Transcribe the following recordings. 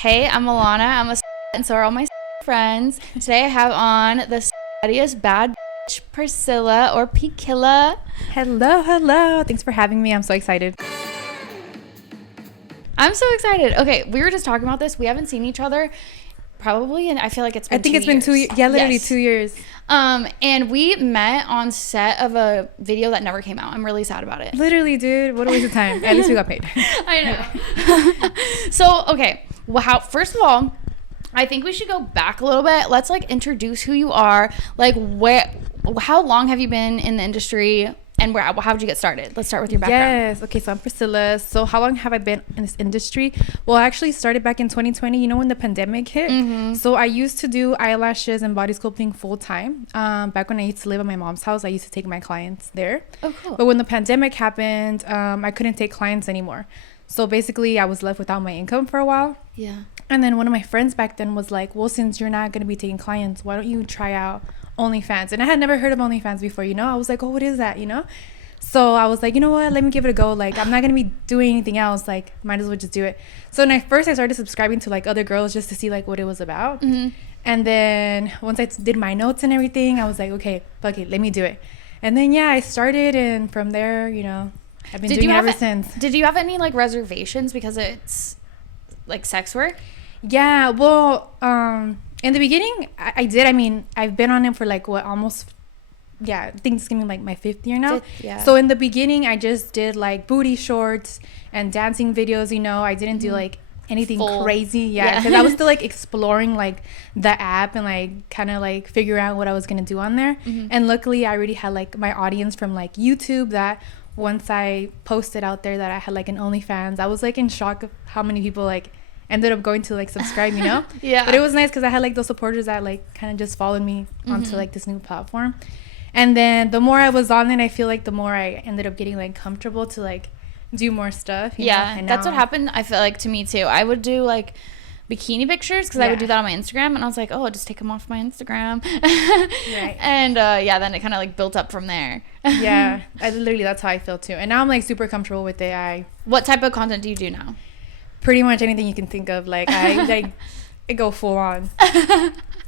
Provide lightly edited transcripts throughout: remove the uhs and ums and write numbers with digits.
Hey, I'm Alanah. I'm a and so are all my friends. Today I have on the sluttiest bad bitch, Priscilla or Pikilla. Hello. Thanks for having me. I'm so excited. I'm so excited. Okay, we were just talking about this. We haven't seen each other probably, and I feel like it's been 2 years. Yeah, literally Yes. 2 years. And we met on set of a video that never came out. I'm really sad about it. Literally, dude. What a waste of time. At least we got paid. I know. So, okay. Well, first of all, I think we should go back a little bit. Let's introduce who you are. How long have you been in the industry, and how did you get started? Let's start with your background. Yes. Okay, so I'm Priscilla. So how long have I been in this industry? Well, I actually started back in 2020, you know, when the pandemic hit. Mm-hmm. So I used to do eyelashes and body sculpting full time. Back when I used to live at my mom's house, I used to take my clients there. Oh, cool. But when the pandemic happened, I couldn't take clients anymore. So basically, I was left without my income for a while. Yeah. And then one of my friends back then was like, well, since you're not going to be taking clients, why don't you try out OnlyFans? And I had never heard of OnlyFans before, you know? I was like, oh, what is that, you know? So I was like, you know what? Let me give it a go. Like, I'm not going to be doing anything else. Like, might as well just do it. So when I started subscribing to, other girls just to see, what it was about. Mm-hmm. And then once I did my notes and everything, I was like, okay, fuck it. Let me do it. And then, yeah, I started. And from there, you know, I've been doing it ever since. Did you have any, reservations because it's, sex work? Yeah, well, in the beginning, I did. I mean, I've been on it for I think it's gonna be my 5th year now. Yeah. So in the beginning, I just did booty shorts and dancing videos, you know. I didn't do anything crazy. Yeah, because I was still exploring the app and kind of figure out what I was gonna do on there. Mm-hmm. And luckily, I already had my audience from YouTube that once I posted out there that I had an OnlyFans, I was in shock of how many people ended up going to subscribe, you know. Yeah. But it was nice because I had those supporters that kind of just followed me onto Mm-hmm. this new platform. And then the more I was on it, I feel the more I ended up getting comfortable to do more stuff. You know? And that's what happened. I feel to me too. I would do bikini pictures because I would do that on my Instagram, and I was like, oh, I'll just take them off my Instagram. Right. And then it kind of built up from there. Yeah, that's how I feel too. And now I'm super comfortable with it. What type of content do you do now? Pretty much anything you can think of. I go full on.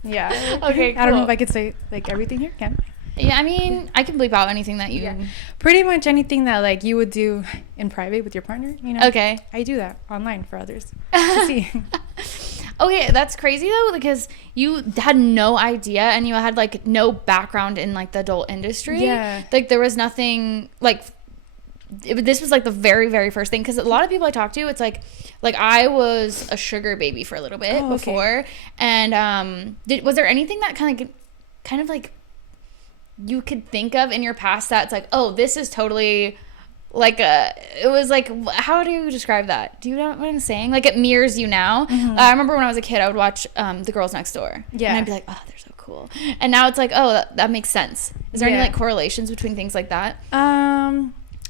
Yeah. Okay, cool. I don't know if I could say everything here. Can I? Yeah, I mean, I can bleep out anything that you... Yeah. Pretty much anything that you would do in private with your partner, you know? Okay. I do that online for others to see. Okay, that's crazy though, because you had no idea and you had no background in the adult industry. Yeah. There was nothing this was the very, very first thing, because a lot of people I talk to, it's I was a sugar baby for a little bit before. And was there anything that kind of you could think of in your past that's oh, this is totally it was how do you describe that? Do you know what I'm saying? It mirrors you now. Mm-hmm. I remember when I was a kid, I would watch The Girls Next Door. Yeah. And I'd be like, oh, they're so cool. And now it's oh, that makes sense. Is there any correlations between things like that?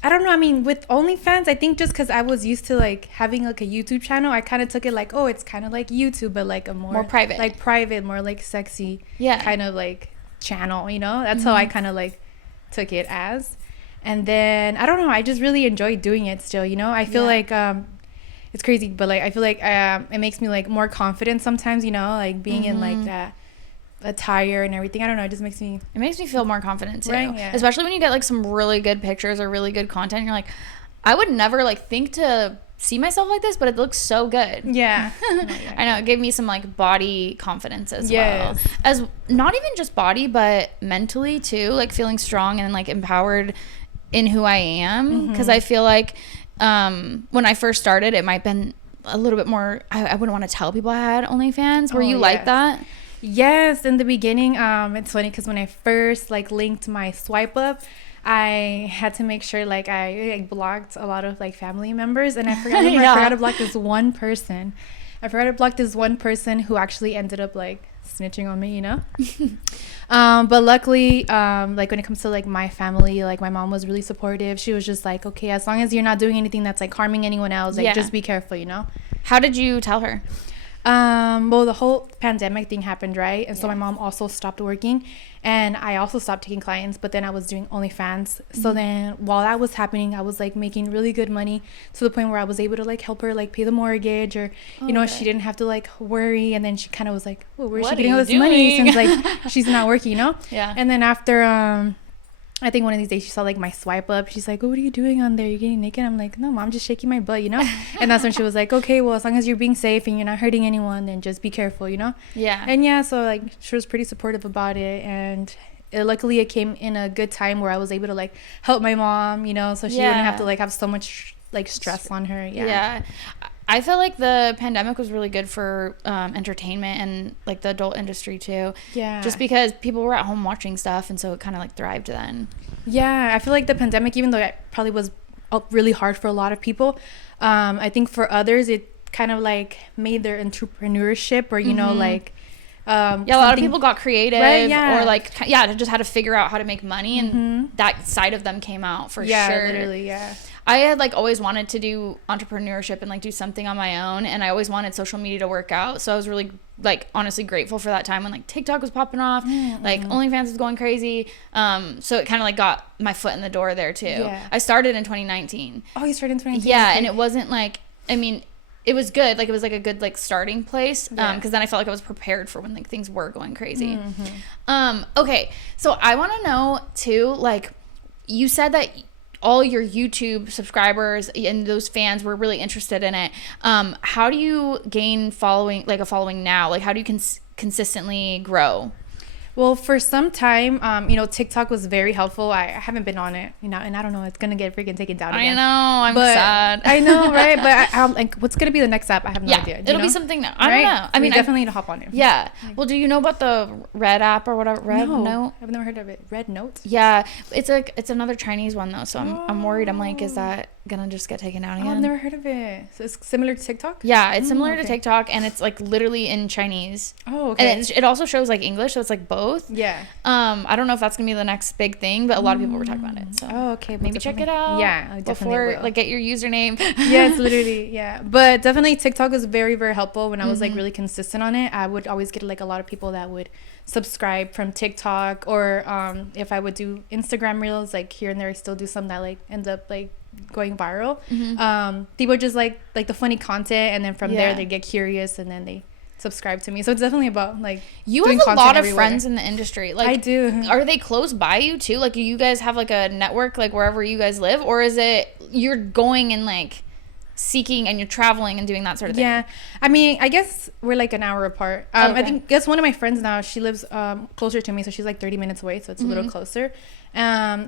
I don't know. I mean, with OnlyFans, I think just because I was used to having a YouTube channel, I kind of took it oh, it's kind of like YouTube, but a more private, private, more sexy, kind of channel, you know. That's how I kind of took it as. And then I don't know, I just really enjoy doing it still, you know. I feel it's crazy, but I feel it makes me more confident sometimes, you know, being in that attire and everything. I don't know, it makes me feel more confident too. Right, yeah. Especially when you get some really good pictures or really good content. You're I would never think to see myself like this, but it looks so good. Yeah. I know, it gave me some body confidence as well, as not even just body but mentally too, feeling strong and empowered in who I am, because I feel when I first started, it might have been a little bit more, I wouldn't want to tell people I had OnlyFans. Were you like that? Yes, in the beginning. It's funny because when I first linked my swipe up, I had to make sure I blocked a lot of family members, and I forgot I forgot to block this one person. I forgot to block this one person who actually ended up snitching on me, you know. But luckily, when it comes to my family, my mom was really supportive. She was just okay, as long as you're not doing anything that's harming anyone else, just be careful, you know. How did you tell her? Well, the whole pandemic thing happened, right? And so my mom also stopped working, and I also stopped taking clients, but then I was doing OnlyFans. So then while that was happening, I was like making really good money to the point where I was able to like help her like pay the mortgage, or you know, she didn't have to like worry. And then she kind of was like, well, where's she getting all this money since like she's not working, you know? Yeah. And then after I think one of these days she saw like my swipe up. She's like, oh, what are you doing on there? You're getting naked? I'm like, no, Mom, I'm just shaking my butt, you know? And that's when she was like, okay, well, as long as you're being safe and you're not hurting anyone, then just be careful, you know? Yeah. And yeah, so like she was pretty supportive about it. And luckily it came in a good time where I was able to like help my mom, you know, so she wouldn't have to like have so much like stress on her. Yeah. I feel like the pandemic was really good for entertainment and like the adult industry too. Yeah. Just because people were at home watching stuff, and so it kind of like thrived then. Yeah, I feel like the pandemic, even though it probably was really hard for a lot of people, I think for others it kind of like made their entrepreneurship, or you know, like a lot of people got creative, right? Or like just had to figure out how to make money, and that side of them came out for sure. Yeah, literally. I had like always wanted to do entrepreneurship and like do something on my own, and I always wanted social media to work out, so I was really like honestly grateful for that time when like TikTok was popping off, like OnlyFans was going crazy, so it kind of like got my foot in the door there too. I started in 2019. Oh, you started in 2019? Yeah, and it wasn't like, I mean, it was good, like it was like a good like starting place, because then I felt like I was prepared for when like things were going crazy. Okay, so I want to know too, like you said that all your YouTube subscribers and those fans were really interested in it. How do you gain a following now? Like how do you consistently grow? Well, for some time, you know, TikTok was very helpful. I haven't been on it, you know, and I don't know, it's gonna get freaking taken down again. I know, I'm sad. I know, right? But I'm like, what's gonna be the next app? I have no idea. It'll be something now. I don't know. I mean, definitely need to hop on it. Yeah. Well, do you know about the Red app or whatever? Red Note? I've never heard of it. Red Note? Yeah, it's another Chinese one though. So I'm worried. I'm like, is that gonna just get taken down again? I've never heard of it. So it's similar to TikTok? Yeah, it's similar to TikTok, and it's like literally in Chinese. Oh, okay. And it also shows like English, so it's like both. Yeah. I don't know if that's gonna be the next big thing, but a lot of people were talking about it. So okay, maybe check it out. Yeah, I definitely before will. like get your username. Yes, literally, yeah. But definitely TikTok was very, very helpful when I was like really consistent on it. I would always get like a lot of people that would subscribe from TikTok, or if I would do Instagram reels, like here and there, I still do some that like end up like going viral. People just like the funny content, and then from there they get curious, and then they subscribe to me. So it's definitely about like you have a lot of friends in the industry. Like I do. Are they close by you too? Like, do you guys have like a network like wherever you guys live, or is it you're going and like seeking and you're traveling and doing that sort of thing? Yeah, I mean, I guess we're like an hour apart. I guess one of my friends now, she lives closer to me, so she's like 30 minutes away, so it's a little closer.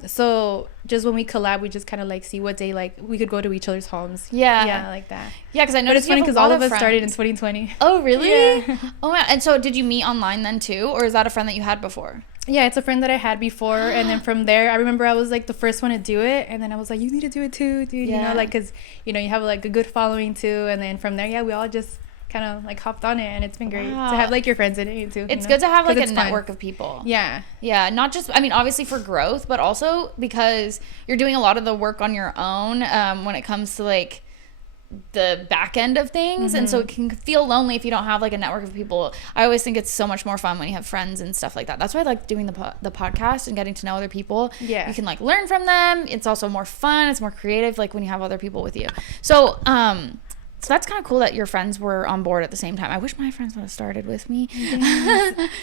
So just when we collab, we just kind of like see what day like we could go to each other's homes. Yeah, like that. Yeah, because I noticed. But it's funny because all of us started in 2020. Oh, really? Yeah. Oh, man. And so did you meet online then too, or is that a friend that you had before? Yeah, it's a friend that I had before, and then from there, I remember I was like the first one to do it, and then I was like, you need to do it too, dude. You know, like because you know you have like a good following too, and then from there, we all just kind of like hopped on it, and it's been great to have like your friends in it too. It's good to have like a network of people. Yeah, not just, I mean, obviously for growth, but also because you're doing a lot of the work on your own when it comes to like the back end of things, and so it can feel lonely if you don't have like a network of people. I always think it's so much more fun when you have friends and stuff like that. That's why I like doing the podcast and getting to know other people. You can like learn from them. It's also more fun, it's more creative like when you have other people with you. So so that's kind of cool that your friends were on board at the same time. I wish my friends would have started with me.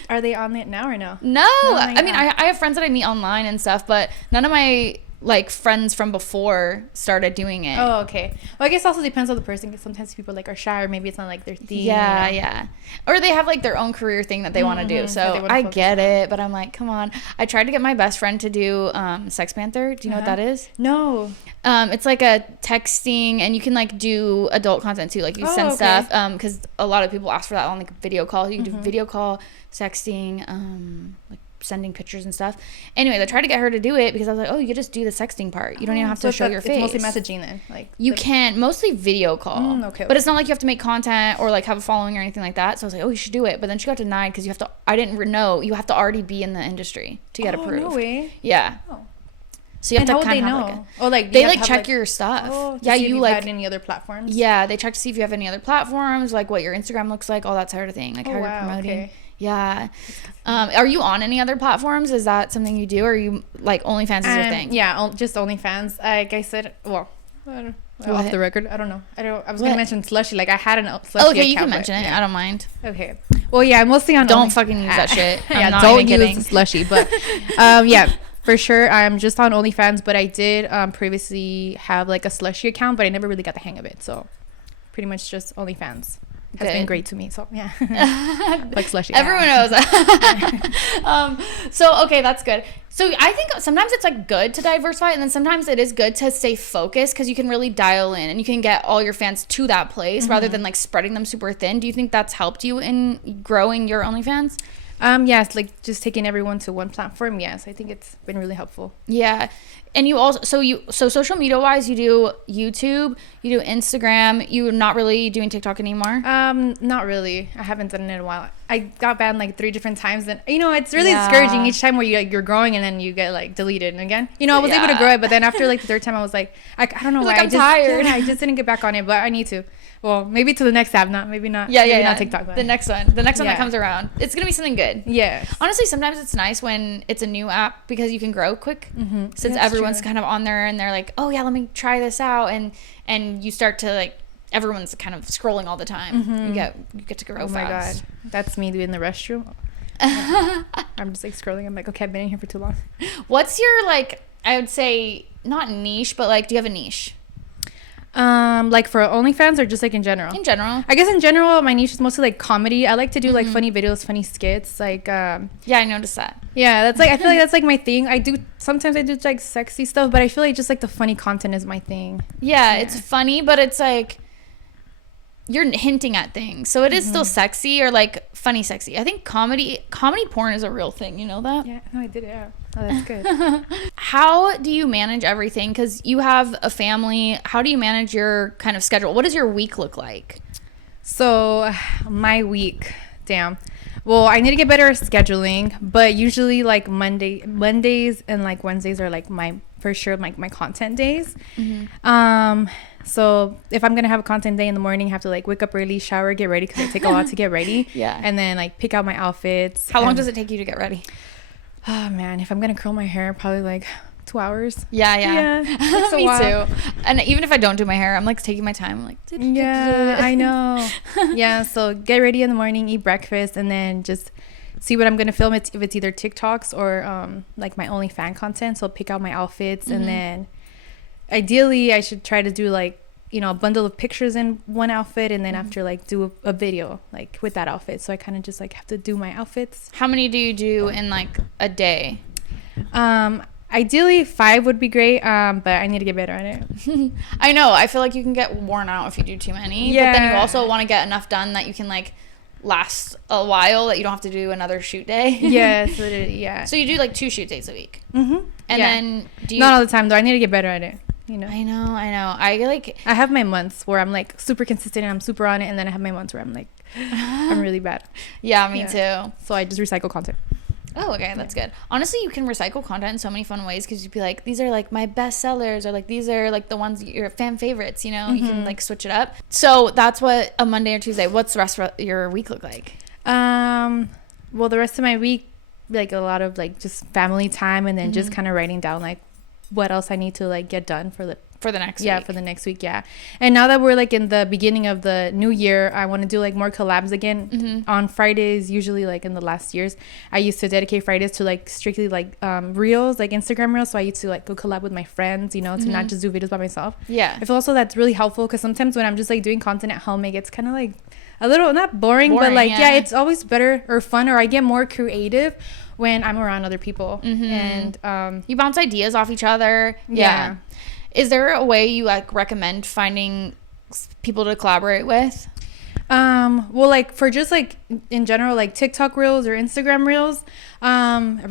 Are they on it now or no? No, I mean I have friends that I meet online and stuff, but none of my like friends from before started doing it. Oh, okay. Well, I guess also depends on the person, because sometimes people like are shy, or maybe it's not like their thing. Yeah, or they have like their own career thing that they want to do. So I get it, but I'm like, come on. I tried to get my best friend to do Sex Panther. Do you know what that is? No. It's like a texting, and you can like do adult content too, like you send stuff, because a lot of people ask for that on like video call. You can do video call, sexting, like sending pictures and stuff. Anyways, I tried to get her to do it because I was like, oh, you could just do the sexting part. You don't even have to show your face. It's mostly messaging then. You can mostly video call. Okay. But it's not like you have to make content or like have a following or anything like that. So I was like, oh, you should do it. But then she got denied because I didn't know you have to already be in the industry to get approved. No way. Yeah. Oh. So you have and to how would kind they of know? have like Oh, like they like check your stuff. Oh, yeah, you like had any other platforms? Yeah, they check to see if you have any other platforms, like what your Instagram looks like, all that sort of thing, like how you're promoting. Okay. Yeah. Are you on any other platforms? Is that something you do, or are you like OnlyFans is your thing? Yeah, just OnlyFans. Like I said, well, I don't, off the record, I don't know. I was gonna mention Slushy. Like I had an Slushy. Okay, you can mention it. Yeah. I don't mind. Okay. Well, yeah, I'm mostly on. Don't fucking use that shit. Yeah, don't use Slushy. But yeah, for sure, I'm just on OnlyFans. But I did previously have like a Slushy account, but I never really got the hang of it. So pretty much just OnlyFans has been great to me. So yeah, like Slushy. Everyone knows that. So okay, that's good. So I think sometimes it's like good to diversify, and then sometimes it is good to stay focused because you can really dial in and you can get all your fans to that place rather than like spreading them super thin. Do you think that's helped you in growing your OnlyFans? Yes, like just taking everyone to one platform. Yes, I think it's been really helpful. Yeah. And you also, so social media wise, you do YouTube, you do Instagram, you're not really doing TikTok anymore? Not really. I haven't done it in a while. I got banned like 3 different times, and it's really discouraging each time where you're growing and then you get like deleted again. I was able to grow it, but then after like the 3rd time I was like, I don't know why. I'm tired. I just didn't get back on it, but I need to. Well, maybe to the next app, maybe not TikTok. But the next one that comes around, it's gonna be something good. Yeah. Honestly, sometimes it's nice when it's a new app because you can grow quick. Since everyone's kind of on there and they're like, oh yeah, let me try this out, and you start to like, everyone's kind of scrolling all the time. You get to grow fast. Oh my god, that's me doing the restroom. I'm just like scrolling. I'm like, okay, I've been in here for too long. What's your like? I would say not niche, but like, do you have a niche? Like for OnlyFans or just like in general? In general. I guess in general, my niche is mostly like comedy. I like to do like funny videos, funny skits. Like, yeah, I noticed that. Yeah, that's like, I feel like that's like my thing. Sometimes I do like sexy stuff, but I feel like just like the funny content is my thing. Yeah, it's funny, but it's like, you're hinting at things. So it is still sexy or like funny sexy. I think comedy porn is a real thing. You know that? Yeah, no, I did it. Yeah. Oh, that's good. How do you manage everything? Because you have a family. How do you manage your kind of schedule? What does your week look like? So my week, damn. Well, I need to get better at scheduling, but usually like Mondays and like Wednesdays are like my content days. So if I'm gonna have a content day in the morning, I have to like wake up early, shower, get ready because it takes a lot to get ready. Yeah. And then like pick out my outfits. How long does it take you to get ready? Oh man, if I'm gonna curl my hair, probably like 2 hours. Yeah. Me too. And even if I don't do my hair, I'm like taking my time. I'm like, yeah, I know. Yeah, so get ready in the morning, eat breakfast, and then just see what I'm gonna film. If it's either TikToks or like my OnlyFans content. So pick out my outfits, and then ideally I should try to do like a bundle of pictures in one outfit, and then after like do a video like with that outfit. So I kind of just like have to do my outfits. How many do you do in like a day? Ideally 5 would be great, but I need to get better at it. I know. I feel like you can get worn out if you do too many. Yeah. But then you also want to get enough done that you can like last a while, that you don't have to do another shoot day. Yes, yeah. So you do like 2 shoot days a week. And then do you... Not all the time though. I need to get better at it. I know. I have my months where I'm like super consistent and I'm super on it, and then I have my months where I'm like I'm really bad. Yeah, me too. So I just recycle content. Oh, okay, that's good. Honestly, you can recycle content in so many fun ways because you'd be like, these are like my best sellers, or like these are like the ones your fan favorites. You can like switch it up. So that's what a Monday or Tuesday. What's the rest of your week look like? Well, the rest of my week, like a lot of like just family time, and then just kind of writing down like what else I need to like get done for the next week. For the next week. And now that we're like in the beginning of the new year, I want to do like more collabs again on Fridays. Usually like in the last years, I used to dedicate Fridays to like strictly like reels, like Instagram reels. So I used to like go collab with my friends, to not just do videos by myself. I feel also that's really helpful because sometimes when I'm just like doing content at home, it gets kind of like a little not boring but like it's always better or fun, or I get more creative when I'm around other people. And you bounce ideas off each other. Is there a way you like recommend finding people to collaborate with? Well, like for just like in general, like TikTok reels or Instagram reels,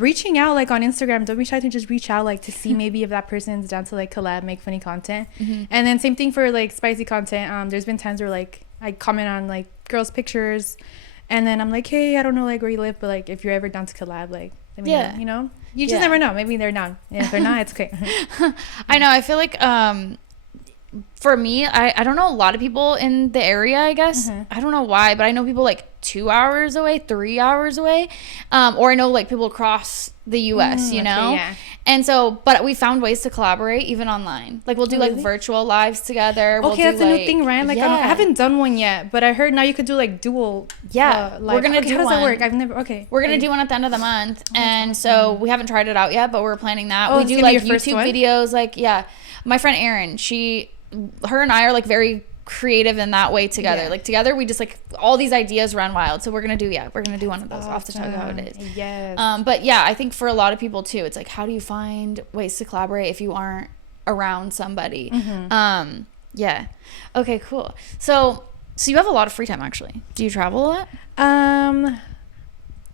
reaching out like on Instagram, don't be shy to just reach out like to see maybe if that person's down to like collab, make funny content. And then same thing for like spicy content. There's been times where like I comment on like girls' pictures, and then I'm like, hey, I don't know like where you live, but like if you're ever down to collab, like let me know, You just never know. Maybe they're not. Yeah, if they're not, it's okay. I know. I feel like for me, I don't know a lot of people in the area, I guess. I don't know why, but I know people like 2 hours away, 3 hours away. Or I know like people across the US, you know? Yeah. And so, but we found ways to collaborate even online. Like we'll do like virtual lives together. Okay, that's a new thing, right? Like I haven't done one yet, but I heard now you could do like dual. Yeah, we're gonna do one. How does that work? I've never. Okay, we're gonna do one at the end of the month, and so we haven't tried it out yet, but we're planning that. We do like YouTube videos. Like my friend Erin, her and I are like very creative in that way together. Like together we just like all these ideas run wild, so we're gonna do one of those. I'll have to tell you how it is. But yeah, I think for a lot of people too, it's like, how do you find ways to collaborate if you aren't around somebody? Yeah, okay, cool. So you have a lot of free time, actually. Do you travel a lot?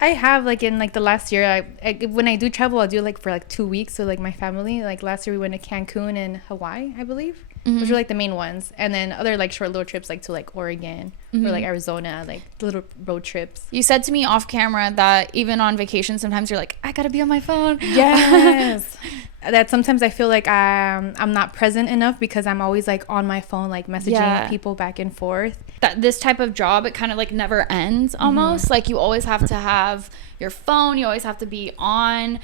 I have, like in like the last year, I when I do travel, I'll do like for like 2 weeks. So like my family, like last year we went to Cancun and Hawaii, I believe. Those were like the main ones, and then other like short little trips like to like Oregon or like Arizona, like little road trips. You said to me off camera that even on vacation sometimes you're like, I gotta be on my phone. Yes. That sometimes I feel like I'm not present enough because I'm always like on my phone, like messaging people back and forth. That this type of job, it kind of like never ends almost. Like you always have to have your phone, you always have to be on.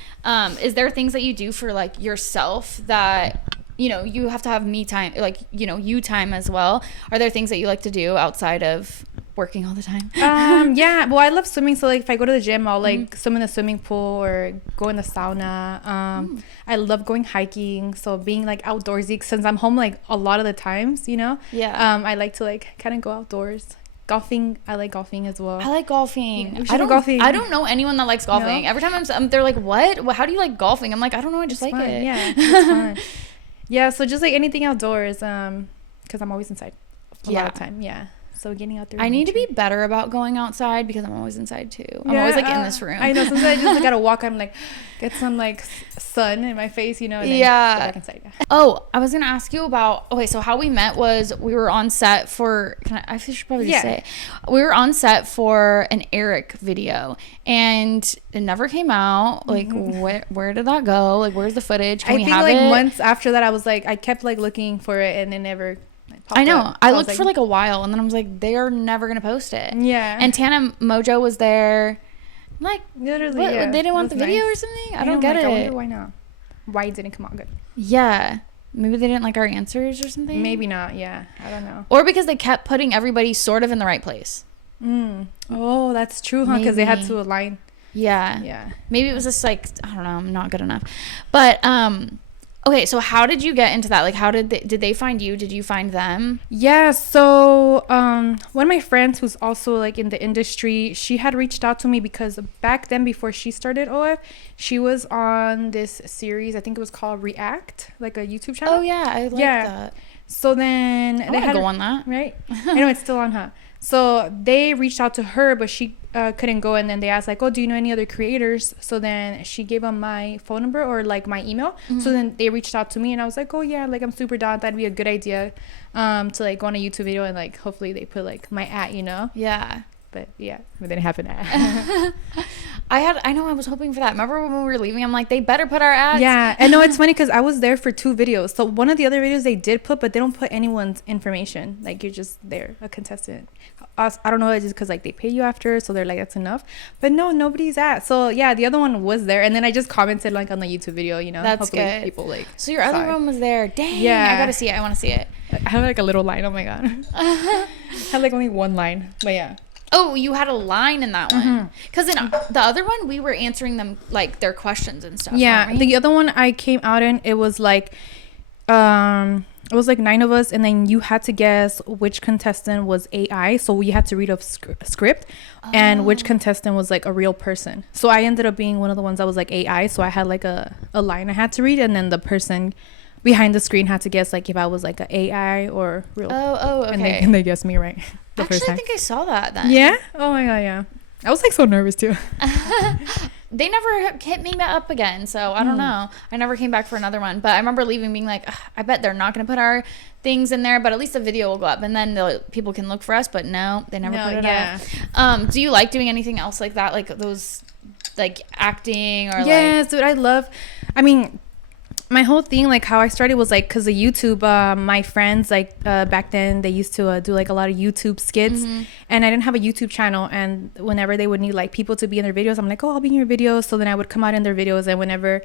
Is there things that you do for like yourself that, you know, you have to have me time, like, you know, you time as well? Are there things that you like to do outside of working all the time? Yeah, well, I love swimming, so like if I go to the gym, I'll like swim in the swimming pool or go in the sauna. I love going hiking, so being like outdoorsy, since I'm home like a lot of the times, you know. I like to like kind of go outdoors. Golfing, I like golfing as well. I like golfing. Yeah, I don't know anyone that likes golfing. No? Every time they're like, what? How do you like golfing? I'm like, I don't know, I just like fun. it. Yeah, it's fun. Yeah, so just like anything outdoors, because I'm always inside a lot of time. Yeah, so getting out there. I need to be better about going outside because I'm always inside too. I'm always like in this room. I know, sometimes I just gotta walk. I'm like, get some like sun in my face, you know. And then go back inside. Oh, I was gonna ask you about. Okay, so how we met was we were on set for. I should probably just say, we were on set for an Eric video, and it never came out. Like, where did that go? Like, where's the footage? Can we have it? Months after that, I kept like looking for it, and it never. I know. I looked for like a while, and then I was like, they are never gonna post it. Yeah. And Tana Mojo was there. I'm like, literally, what, they didn't want the video or something? I don't get it. I wonder why not. Why it didn't come out good? Yeah. Maybe they didn't like our answers or something. Maybe not. Yeah. I don't know. Or because they kept putting everybody sort of in the right place. Oh, that's true, huh? Because they had to align. Yeah. Yeah. Maybe it was just like, I don't know, I'm not good enough. But okay, so how did you get into that? Like, how did they find you? Did you find them? Yeah, so one of my friends who's also like in the industry, she had reached out to me because back then, before she started OF, she was on this series. I think it was called React, like a YouTube channel. Oh yeah, I like that. So then I want to go on that. Right? I know it's still on her. So they reached out to her, but she couldn't go. And then they asked like, oh, do you know any other creators? So then she gave them my phone number or like my email. So then they reached out to me, and I was like, oh yeah, like I'm super down. That'd be a good idea to like go on a YouTube video, and like hopefully they put like my @ you know. Yeah. But yeah, it didn't happen. I know, I was hoping for that. Remember when we were leaving, I'm like, they better put our ads. Yeah, and no, it's funny because I was there for 2 videos. So one of the other videos they did put, but they don't put anyone's information. Like, you're just there, a contestant. I don't know, it's just because like they pay you after, so they're like, that's enough. But no, nobody's at. So yeah, the other one was there, and then I just commented like on the YouTube video, you know. That's hopefully good. People like. So your other one was there. Dang. Yeah. I gotta see it. I want to see it. I had like a little line. Oh my god. I had like only one line, but yeah. Oh, you had a line in that one. Because in the other one, we were answering them, like, their questions and stuff. Yeah. The other one I came out in, it was like 9 of us, and then you had to guess which contestant was AI. So we had to read a script, and which contestant was, like, a real person. So I ended up being one of the ones that was, like, AI. So I had, like, a line I had to read, and then the person behind the screen had to guess, like, if I was, like, an AI or real. Oh, okay. And they guessed me right. Actually, I think I saw that then. Yeah? Oh my god, yeah. I was like so nervous too. They never hit me up again, so I don't know. I never came back for another one, but I remember leaving being like, I bet they're not going to put our things in there, but at least the video will go up, and then people can look for us. But no, they never put it up. Do you like doing anything else like that, like those like acting or yes, dude, I mean, my whole thing, like how I started was like because of YouTube. My friends like back then they used to do like a lot of YouTube skits, and I didn't have a YouTube channel. And whenever they would need like people to be in their videos, I'm like, oh, I'll be in your videos. So then I would come out in their videos, and whenever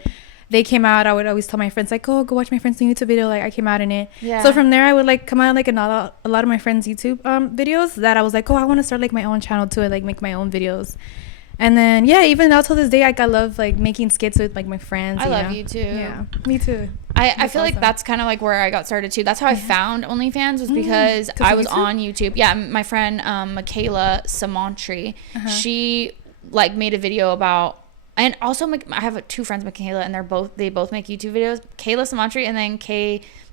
they came out, I would always tell my friends like, oh, go watch my friend's YouTube video, like I came out in it. Yeah. So from there I would like come out like a lot of my friends' YouTube videos that I was like, oh, I want to start like my own channel too, and like make my own videos. And then yeah, even now till this day, like I love like making skits with like my friends. I love you too. Yeah, me too. I feel like that's kind of like where I got started too. That's how I found OnlyFans, was because I was on YouTube. Yeah, my friend Michaela Samantri, she like made a video about, and also I have two friends, Michaela, and they both make YouTube videos. Kayla Samantri and then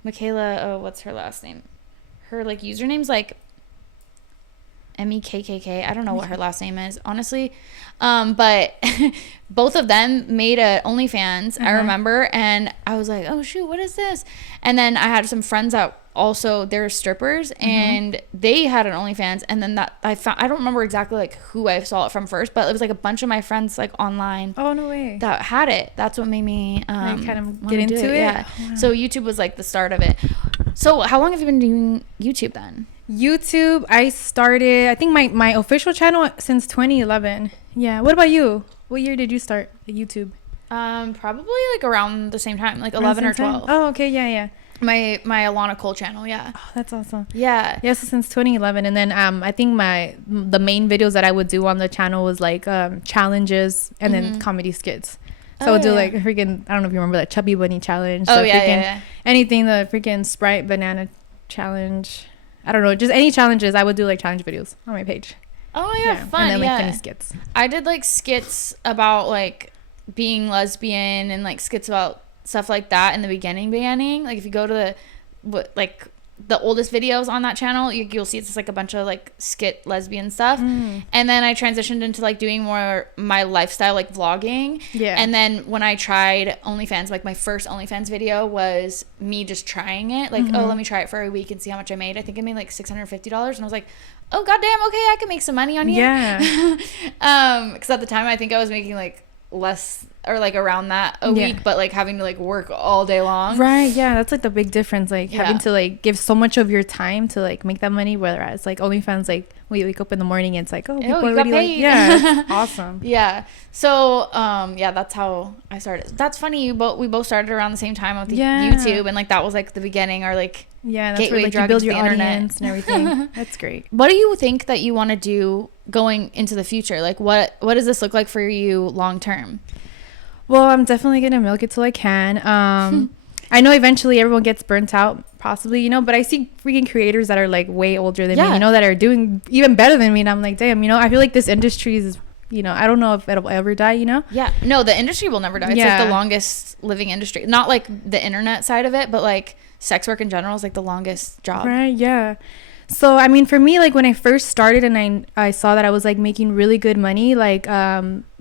Michaela. What's her last name? Her like username's like MEKKK. I don't know what her last name is, honestly. But both of them made a OnlyFans, I remember, and I was like, oh shoot, what is this? And then I had some friends that also, they're strippers, and they had an OnlyFans, and then that I don't remember exactly like who I saw it from first, but it was like a bunch of my friends like online. Oh, no way. That had it. That's what made me kind of get into it. Yeah. Oh, wow. So YouTube was like the start of it. So how long have you been doing YouTube then? YouTube, I started, I think my official channel since 2011. Yeah. What about you? What year did you start YouTube? Probably like around the same time, like 11 or 12. Oh, okay. Yeah. My Alanah Cole channel. Yeah. Oh, that's awesome. Yeah. Yeah. So since 2011, and then I think the main videos that I would do on the channel was like challenges and then comedy skits. So I would do like freaking, I don't know if you remember that Chubby Bunny challenge. Oh, yeah. Anything, the freaking Sprite banana challenge. I don't know, just any challenges. I would do like challenge videos on my page. Oh yeah, fun. And then like funny skits. I did like skits about like being lesbian and like skits about stuff like that in the beginning. Like if you go to the oldest videos on that channel, you'll see it's just like a bunch of like skit lesbian stuff. And then I transitioned into like doing more my lifestyle, like vlogging. Yeah. And then when I tried OnlyFans, like my first OnlyFans video was me just trying it, like oh, let me try it for a week and see how much I made. I think I made like $650, and I was like, oh goddamn, okay, I can make some money on here. Yeah. Because at the time I think I was making like less or like around that a week, but like having to like work all day long. Right. Yeah, that's like the big difference, like having to like give so much of your time to like make that money, whereas like OnlyFans, like we wake up in the morning and it's like, oh, people already like, yeah, awesome. Yeah. So yeah, that's how I started. That's funny, we both started around the same time with YouTube, and like that was like the beginning, or like that's gateway where like you build your audience and everything. That's great. What do you think that you want to do going into the future? Like what does this look like for you long term? Well, I'm definitely gonna milk it till I can. I know eventually everyone gets burnt out, possibly, but I see freaking creators that are like way older than me, that are doing even better than me, and I'm like, damn, I feel like this industry is, I don't know if it'll ever die, Yeah, no, the industry will never die. It's like the longest living industry. Not like the internet side of it, but like sex work in general is like the longest job. Right. Yeah. So, I mean, for me, like when I first started and I saw that I was like making really good money, like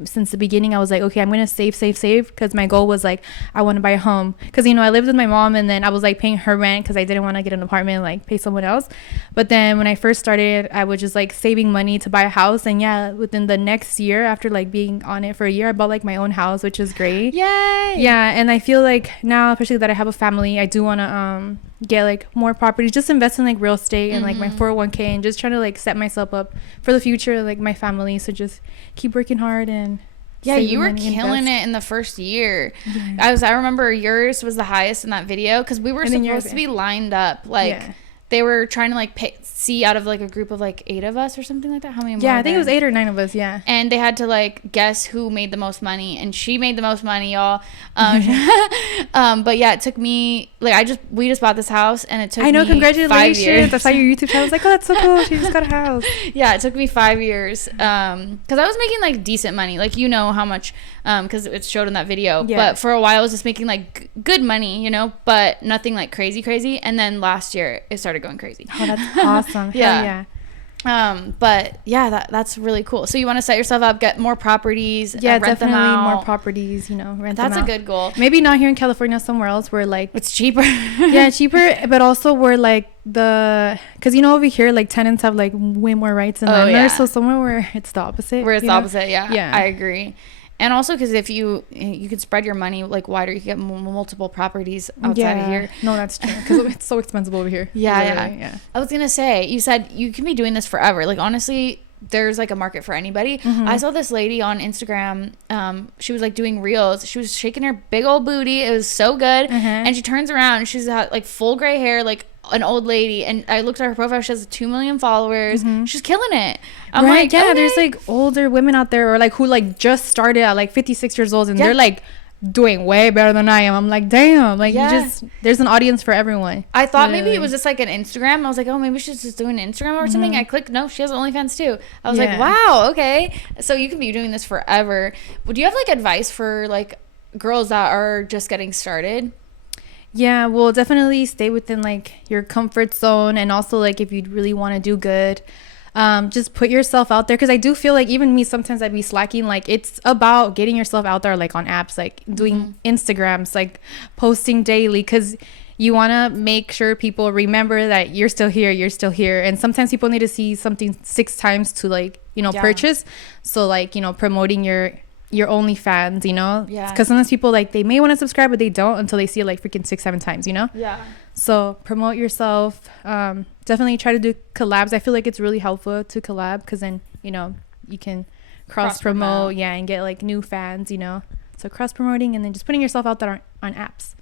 since the beginning, I was like, okay, I'm going to save. Because my goal was like, I want to buy a home. Because, I lived with my mom, and then I was like paying her rent because I didn't want to get an apartment and like pay someone else. But then when I first started, I was just like saving money to buy a house. And yeah, within the next year, after like being on it for a year, I bought like my own house, which is great. Yay! Yeah. And I feel like now, especially that I have a family, I do want to get like more properties, just invest in like real estate and like my 401k, and just trying to like set myself up for the future, like my family. So just keep working hard. And you were killing it in the first year. I remember yours was the highest in that video, because we were supposed to be lined up, like they were trying to like see out of like a group of like 8 of us or something like that. How many? I think it was 8 or 9 of us. Yeah. And they had to like guess who made the most money, and she made the most money, y'all. But yeah, it took me like we just bought this house, and it took me congratulations 5 years. I saw your YouTube channel. I was like, oh, that's so cool. She just got a house. Yeah, it took me 5 years. Because I was making like decent money, like how much, because it showed in that video. But for a while I was just making like good money, but nothing like crazy. And then last year it started going crazy. Oh, that's awesome. Yeah. But yeah, that's really cool. So you want to set yourself up, get more properties, rent definitely them out. More properties, rent them out. That's a good goal. Maybe not here in California, somewhere else where like it's cheaper. Cheaper, but also where like because over here like tenants have like way more rights than landlords, so somewhere where it's the opposite. Yeah, I agree. And also because if you could spread your money like wider, you could get multiple properties outside of here. No, that's true, because it's so expensive over here. Yeah. I was gonna say, you said you can be doing this forever. Like, honestly, there's like a market for anybody. I saw this lady on Instagram. She was like doing reels. She was shaking her big old booty. It was so good. And she turns around and she's got like full gray hair, like an old lady. And I looked at her profile. She has 2 million followers. She's killing it. I'm like, yeah, okay. there's like older women out there, or like who like just started at like 56 years old, and they're like doing way better than I am. I'm like, damn, like there's an audience for everyone. I thought maybe it was just like an Instagram. I was like, oh, maybe she's just doing Instagram or something. I clicked, no, she has OnlyFans too. I was like, wow, okay. So you can be doing this forever. Would you have like advice for like girls that are just getting started? Yeah, well, definitely stay within like your comfort zone, and also like if you really want to do good, just put yourself out there, because I do feel like even me sometimes I'd be slacking. Like, it's about getting yourself out there, like on apps, like doing Instagrams, like posting daily, because you want to make sure people remember that you're still here. And sometimes people need to see something 6 times to like, you know, purchase. So like, you know, promoting your OnlyFans, you know, because sometimes people like they may want to subscribe but they don't until they see it like freaking 6-7 times, you know. So promote yourself. Definitely try to do collabs. I feel like it's really helpful to collab, because then, you know, you can cross promote, and get like new fans, you know. So cross promoting, and then just putting yourself out there on apps.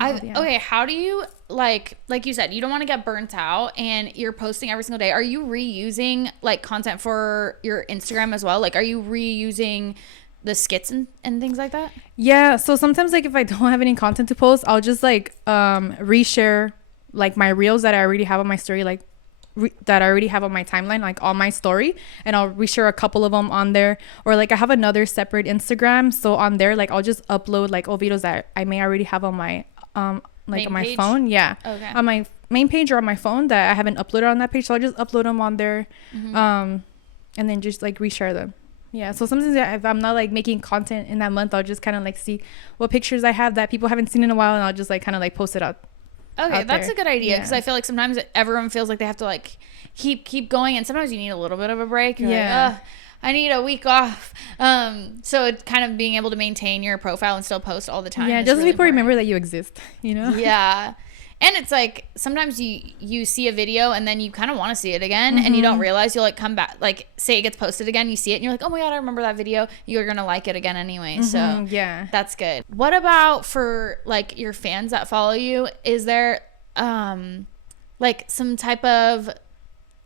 Okay, how do you like you said, you don't want to get burnt out and you're posting every single day. Are you reusing like content for your Instagram as well? Like, are you reusing the skits and things like that? Yeah, so sometimes like if I don't have any content to post, I'll just like reshare like my reels that I already have on my story, like that I already have on my timeline, like on my story, and I'll reshare a couple of them on there. Or like I have another separate Instagram, so on there like I'll just upload like old videos that I may already have on my like on my phone, on my main page or on my phone that I haven't uploaded on that page, so I'll just upload them on there, and then just like reshare them. So sometimes if I'm not like making content in that month, I'll just kind of like see what pictures I have that people haven't seen in a while, and I'll just like kind of like post it out. Okay, that's a good idea, because I feel like sometimes everyone feels like they have to like keep going, and sometimes you need a little bit of a break. You're like, I need a week off. So it's kind of being able to maintain your profile and still post all the time. Yeah, just so people remember that you exist, you know? Yeah. And it's like sometimes you see a video and then you kind of want to see it again, and you don't realize you'll like come back, like say it gets posted again, you see it and you're like, oh my God, I remember that video. You're going to like it again anyway. So that's good. What about for like your fans that follow you? Is there like some type of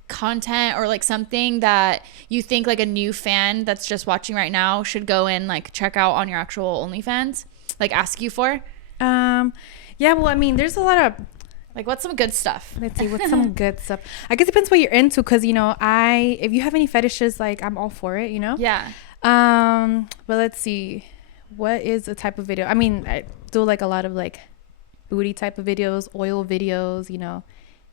content or like something that you think like a new fan that's just watching right now should go and like check out on your actual OnlyFans, like ask you for? Well, I mean, there's a lot of like, what's some good stuff? Let's see, what's some good stuff. I guess it depends what you're into, because you know, if you have any fetishes, like I'm all for it, you know. But let's see, what is a type of video? I mean, I do like a lot of like booty type of videos, oil videos, you know.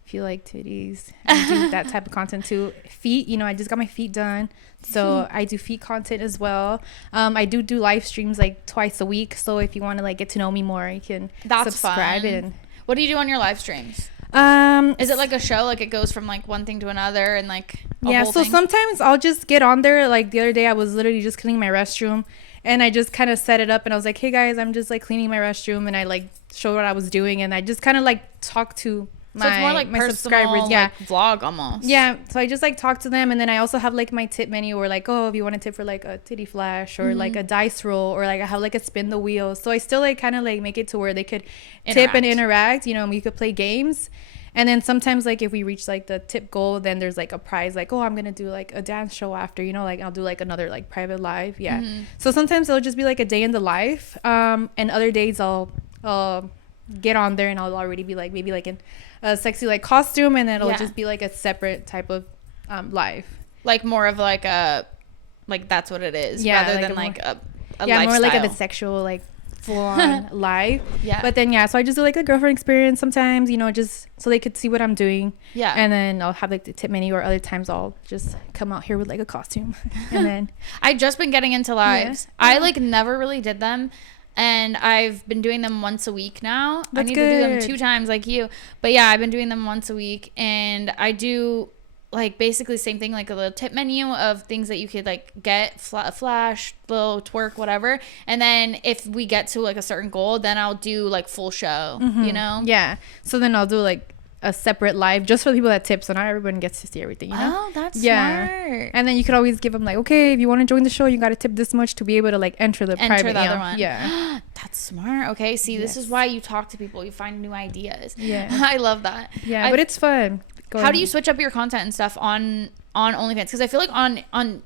If you like titties, I do that type of content too. Feet, you know, I just got my feet done, so I do feet content as well. I do live streams like twice a week, so if you want to like get to know me more, you can subscribe. And what do you do on your live streams? Is it like a show, like it goes from like one thing to another and like a whole thing? Sometimes I'll just get on there. Like the other day I was literally just cleaning my restroom, and I just kind of set it up, and I was like, hey guys, I'm just like cleaning my restroom, and I like showed what I was doing, and I just kind of like talked to so it's more like my subscribers, like vlog almost. So I just like talk to them, and then I also have like my tip menu, or like, oh, if you want a tip for like a titty flash, or like a dice roll, or like I have like a spin the wheel. So I still like kind of like make it to where they could tip and interact, you know, and we could play games. And then sometimes like if we reach like the tip goal, then there's like a prize, like, oh, I'm gonna do like a dance show after, you know, like I'll do like another like private live. So sometimes it'll just be like a day in the life, and other days I'll get on there and I'll already be like maybe like in a sexy like costume, and then it'll just be like a separate type of live, like more of like a like that's what it is, rather than like a lifestyle. More like a sexual like full-on live. But then so I just do like a girlfriend experience sometimes, you know, just so they could see what I'm doing. And then I'll have like the tip menu, or other times I'll just come out here with like a costume. And then I just been getting into lives. I like never really did them, and I've been doing them once a week now. I need to do them 2 times like you, but I've been doing them once a week, and I do like basically same thing, like a little tip menu of things that you could like get, flash, little twerk, whatever. And then if we get to like a certain goal, then I'll do like full show, you know? Yeah. So then I'll do like a separate live just for the people that tip, so not everyone gets to see everything, you know? Oh, that's smart. And then you could always give them like, okay, if you want to join the show, you got to tip this much to be able to like enter the private the other one. Yeah. That's smart. Okay, see, this is why you talk to people, you find new ideas. Yeah. I love that. Yeah, but it's fun. How do you switch up your content and stuff on OnlyFans? Because I feel like on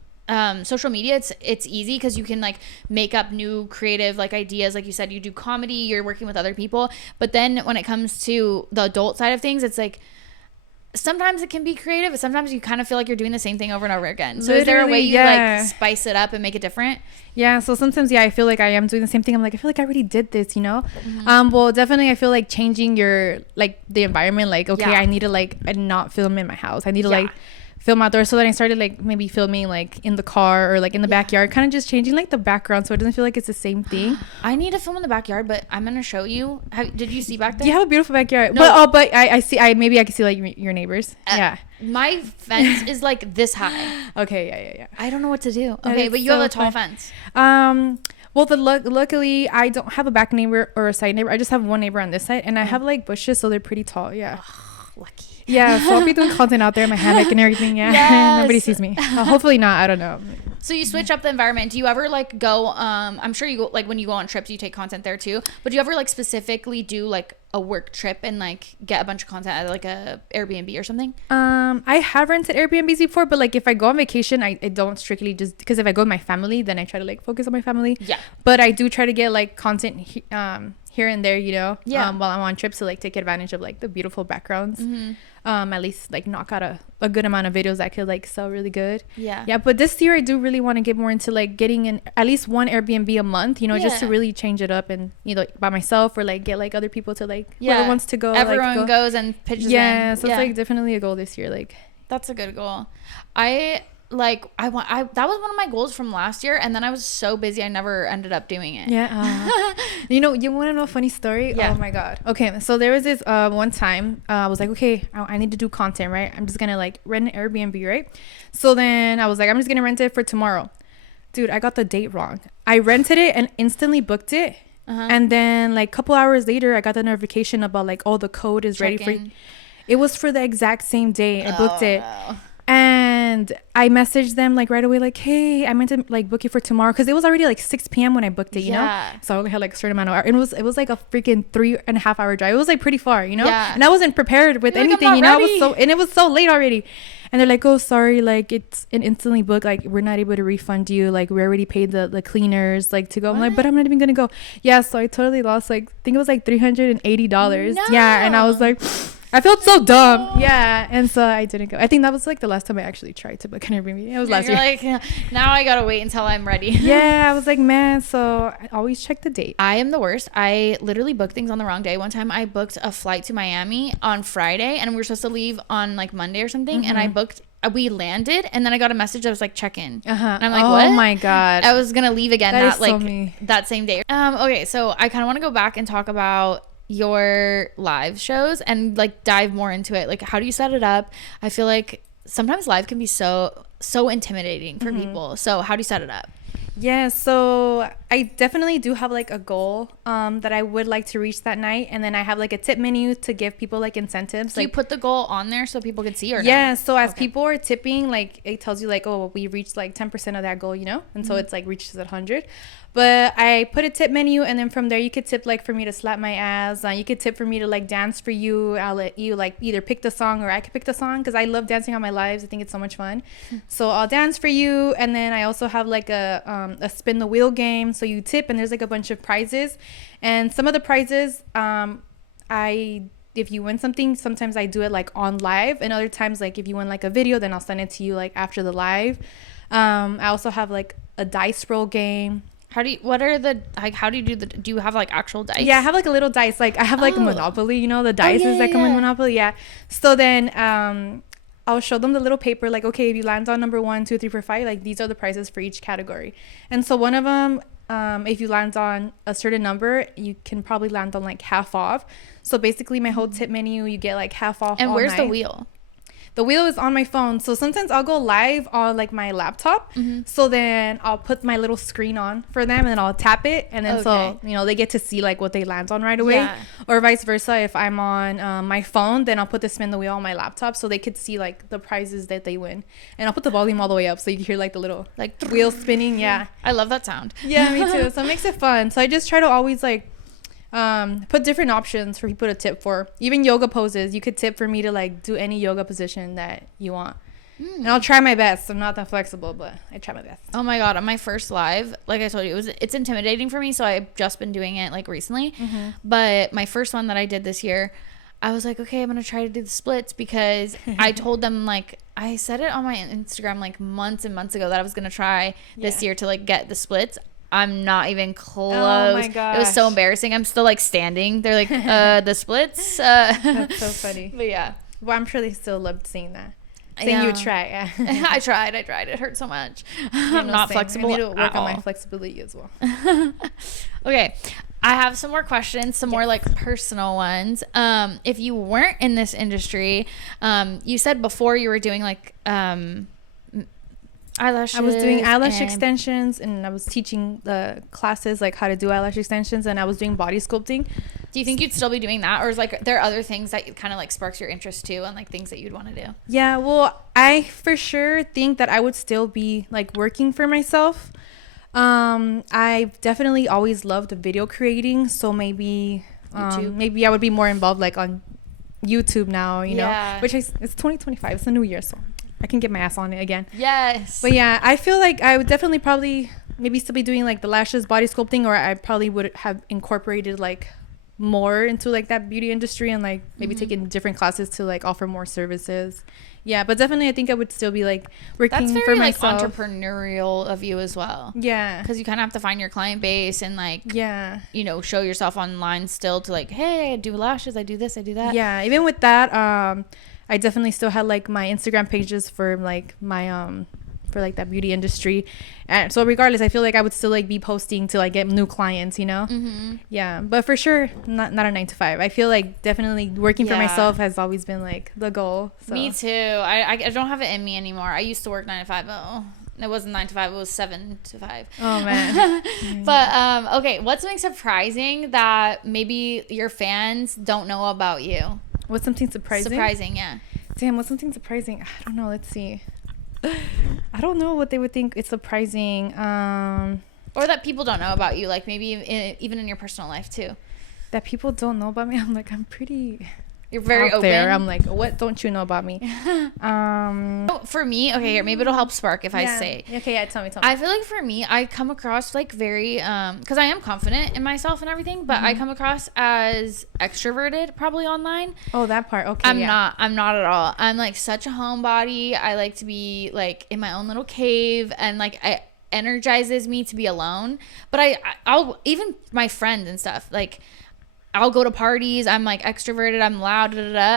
social media it's easy because you can like make up new creative like ideas. Like you said, you do comedy, you're working with other people, but then when it comes to the adult side of things, it's like sometimes it can be creative, but sometimes you kind of feel like you're doing the same thing over and over again. So is there a way you like spice it up and make it different? Yeah, so sometimes I feel like I am doing the same thing. I'm like, I feel like I already did this, you know? Well, definitely I feel like changing your like the environment, like okay, I need to like not film in my house, I need to like film outdoors. So then I started like maybe filming like in the car or like in the backyard, kind of just changing like the background so it doesn't feel like it's the same thing. I need to film in the backyard, but I'm gonna show you. Did you see back there? You have a beautiful backyard. No. But I see, maybe I can see like your neighbors. My fence is like this high. Okay, yeah. I don't know what to do. Okay, but you have a tall fence. Well, luckily I don't have a back neighbor or a side neighbor. I just have one neighbor on this side, and I have like bushes, so they're pretty tall. Yeah. Lucky. Yeah, so I'll be doing content out there in my hammock and everything. Yeah. Yes. Nobody sees me. Hopefully not. I don't know. So you switch up the environment. Do you ever like go I'm sure you go, like when you go on trips you take content there too, but do you ever like specifically do like a work trip and like get a bunch of content at like a Airbnb or something? I have rented Airbnbs before, but like if I go on vacation, I don't strictly just, because if I go with my family, then I try to like focus on my family. Yeah. But I do try to get like content here and there, you know, while I'm on trips to like take advantage of like the beautiful backgrounds. At least like knock out a good amount of videos that could like sell really good. Yeah, but this year I do really want to get more into like getting at least one Airbnb a month, you know, just to really change it up, and you know, by myself or like get like other people to like whoever wants to go, everyone like, goes and pitches in. So it's like definitely a goal this year. Like that's a good goal. That was one of my goals from last year, and then I was so busy I never ended up doing it. You know, you want to know a funny story? Oh my god. Okay, so there was this one time I was like, okay, I need to do content, right? I'm just gonna like rent an Airbnb, right? So then I was like, I'm just gonna rent it for tomorrow. Dude, I got the date wrong. I rented it and instantly booked it, and then like a couple hours later I got the notification about like, oh, the code is ready for you. It was for the exact same day I booked it. No. And I messaged them like right away, like, hey, I meant to like book you for tomorrow, because it was already like 6 p.m. when I booked it, you know? So I only had like a certain amount of hours. It was like a freaking 3.5 hour drive. It was like pretty far, you know? And I wasn't prepared with anything, you know? It was so late already. And they're like, oh, sorry, like it's an instantly booked, like we're not able to refund you, like we already paid the cleaners like to go. I'm like, but I'm not even gonna go. So I totally lost like, I think it was like $380. And I was like, I felt so dumb. And so I didn't go. I think that was like the last time I actually tried to book an Airbnb. It was last year. Like, now I gotta wait until I'm ready. I was like, man. So I always check the date. I am the worst. I literally booked things on the wrong day. One time I booked a flight to Miami on Friday, and we were supposed to leave on like Monday or something. And we landed, and then I got a message that was like check in. And I'm like, what? Oh my god. I was gonna leave again that same day. Okay, so I kind of want to go back and talk about your live shows and like dive more into it. Like, how do you set it up? I feel like sometimes live can be so intimidating for people. So how do you set it up? So I definitely do have like a goal that I would like to reach that night, and then I have like a tip menu to give people like incentives. Do you put the goal on there so people can see, or no? So as people are tipping, like it tells you like, oh, we reached like 10% of that goal, you know, and so it's like reaches 100. But I put a tip menu, and then from there you could tip like for me to slap my ass. You could tip for me to like dance for you. I'll let you like either pick the song, or I could pick the song, because I love dancing on my lives. I think it's so much fun. So I'll dance for you, and then I also have like a spin the wheel game. So you tip, and there's like a bunch of prizes, and some of the prizes if you win something, sometimes I do it like on live, and other times like if you win like a video, then I'll send it to you like after the live. I also have like a dice roll game. How do you do you have like actual dice? I have like a little dice. Like I have like Monopoly, you know, the dices that come in Monopoly. So then I'll show them the little paper, like, okay, if you land on number 1, 2, 3, 4, 5, like these are the prizes for each category. And so one of them, if you land on a certain number, you can probably land on like half off. So basically my whole tip menu, you get like half off. And where's the wheel? the wheel is on my phone. So sometimes I'll go live on like my laptop. So then I'll put my little screen on for them and I'll tap it. And then so, you know, they get to see like what they land on right away. Yeah. Or vice versa. If I'm on my phone, then I'll put the spin the wheel on my laptop so they could see like the prizes that they win. And I'll put the volume all the way up so you can hear like the little like wheel spinning. Yeah. I love that sound. Yeah, me too. So it makes it fun. So I just try to always like put different options for people to tip for. Even yoga poses, you could tip for me to like do any yoga position that you want. And I'll try my best. I'm not that flexible, but I try my best. Oh my god, on my first live, like I told you, it's intimidating for me, so I've just been doing it like recently. But my first one that I did this year, I was like, okay, I'm gonna try to do the splits because I told them, like, I said it on my Instagram like months and months ago that I was gonna try this year to like get the splits. I'm not even close. Oh my gosh. It was so embarrassing. I'm still like standing. They're like, the splits. That's so funny. But yeah. Well, I'm sure they still loved seeing that. Saying you would try. I tried. It hurt so much. I'm not flexible. I need to work on my flexibility as well. Okay. I have some more questions, some more like personal ones. If you weren't in this industry, you said before you were doing like eyelashes. I was doing eyelash extensions and I was teaching the classes like how to do eyelash extensions, and I was doing body sculpting. Do you think you'd still be doing that, or is like there are other things that kind of like sparks your interest too, and like things that you'd want to do? Yeah, well, I for sure think that I would still be like working for myself. I've definitely always loved video creating, so maybe maybe I would be more involved like on YouTube now, you know, which it's 2025, it's a new year, so I can get my ass on it again. Yes. But yeah, I feel like I would definitely probably maybe still be doing like the lashes, body sculpting, or I probably would have incorporated like more into like that beauty industry and like maybe taking different classes to like offer more services. Yeah, but definitely I think I would still be like working for myself. That's very like entrepreneurial of you as well. Yeah. Because you kind of have to find your client base and like, you know, show yourself online still to like, hey, I do lashes, I do this, I do that. Yeah, even with that, I definitely still had like my Instagram pages for like my for like that beauty industry, and so regardless I feel like I would still like be posting to like get new clients, you know. Yeah, but for sure not a 9-to-5. I feel like definitely working for myself has always been like the goal. So. Me too. I don't have it in me anymore. I used to work 9-to-5. Oh, it wasn't 9-to-5, it was 7-to-5. Oh man. But okay, what's something surprising that maybe your fans don't know about you? What's something surprising? Yeah. Damn, what's something surprising? I don't know. Let's see. I don't know what they would think it's surprising. Or that people don't know about you, like maybe even in your personal life too. That people don't know about me. I'm like, I'm pretty... You're very open. There. I'm like, what don't you know about me? For me, okay, here, maybe it'll help spark if I say. Okay, yeah, tell me. I feel like for me, I come across like very, because I am confident in myself and everything, but I come across as extroverted probably online. Oh, that part. Okay. I'm not at all. I'm like such a homebody. I like to be like in my own little cave, and like it energizes me to be alone. But I'll even my friends and stuff, like I'll go to parties, I'm like extroverted, I'm loud,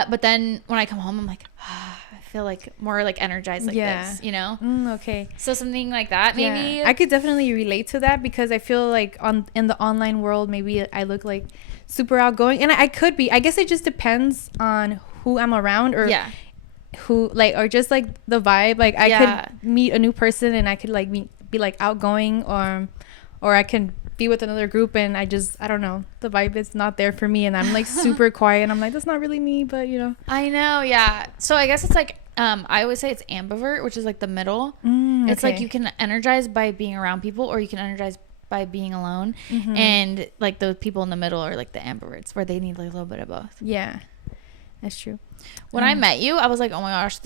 but then when I come home, I'm like, I feel like more like energized like this, you know? Okay. So something like that, maybe. Yeah. I could definitely relate to that because I feel like in the online world, maybe I look like super outgoing, and I could be. I guess it just depends on who I'm around, or who like, or just like the vibe. Like I could meet a new person and I could like be like outgoing, or I can be with another group and I don't know, the vibe is not there for me and I'm like super quiet and I'm like, that's not really me, but you know. I know, yeah. So I guess it's like I always say it's ambivert, which is like the middle. It's like you can energize by being around people, or you can energize by being alone. And like the people in the middle are like the ambiverts, where they need like a little bit of both. Yeah, that's true. When I met you, I was like, oh my gosh,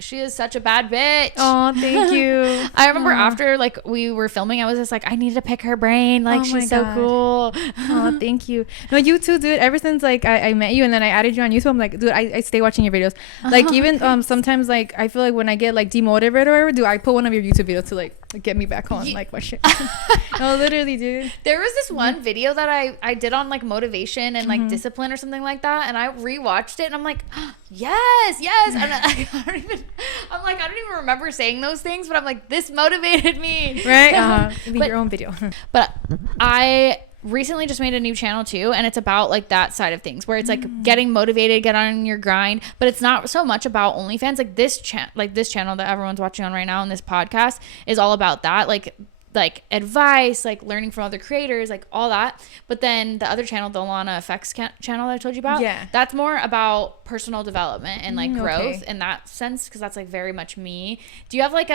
she is such a bad bitch. Oh, thank you. I remember after like we were filming, I was just like, I need to pick her brain. Like, she's so cool. Oh, thank you. No, you too, dude. Ever since like I met you and then I added you on YouTube, I'm like, dude, I stay watching your videos. Like even sometimes like I feel like when I get like demotivated or whatever, dude, I put one of your YouTube videos to like get me back on like my shit. No, literally, dude. There was this one video that I did on like motivation and like discipline or something like that, and I rewatched it and I'm like, yes. And I'm like, I don't even remember saying those things, but I'm like, this motivated me. Right? But, your own video. But I recently just made a new channel too, and it's about like that side of things where it's like getting motivated, get on your grind, but it's not so much about OnlyFans. Like this channel that everyone's watching on right now, and this podcast is all about that, like advice, like learning from other creators, like all that. But then the other channel, the Alanah Effects channel that I told you about, that's more about personal development and like growth in that sense, because that's like very much me. Do you have like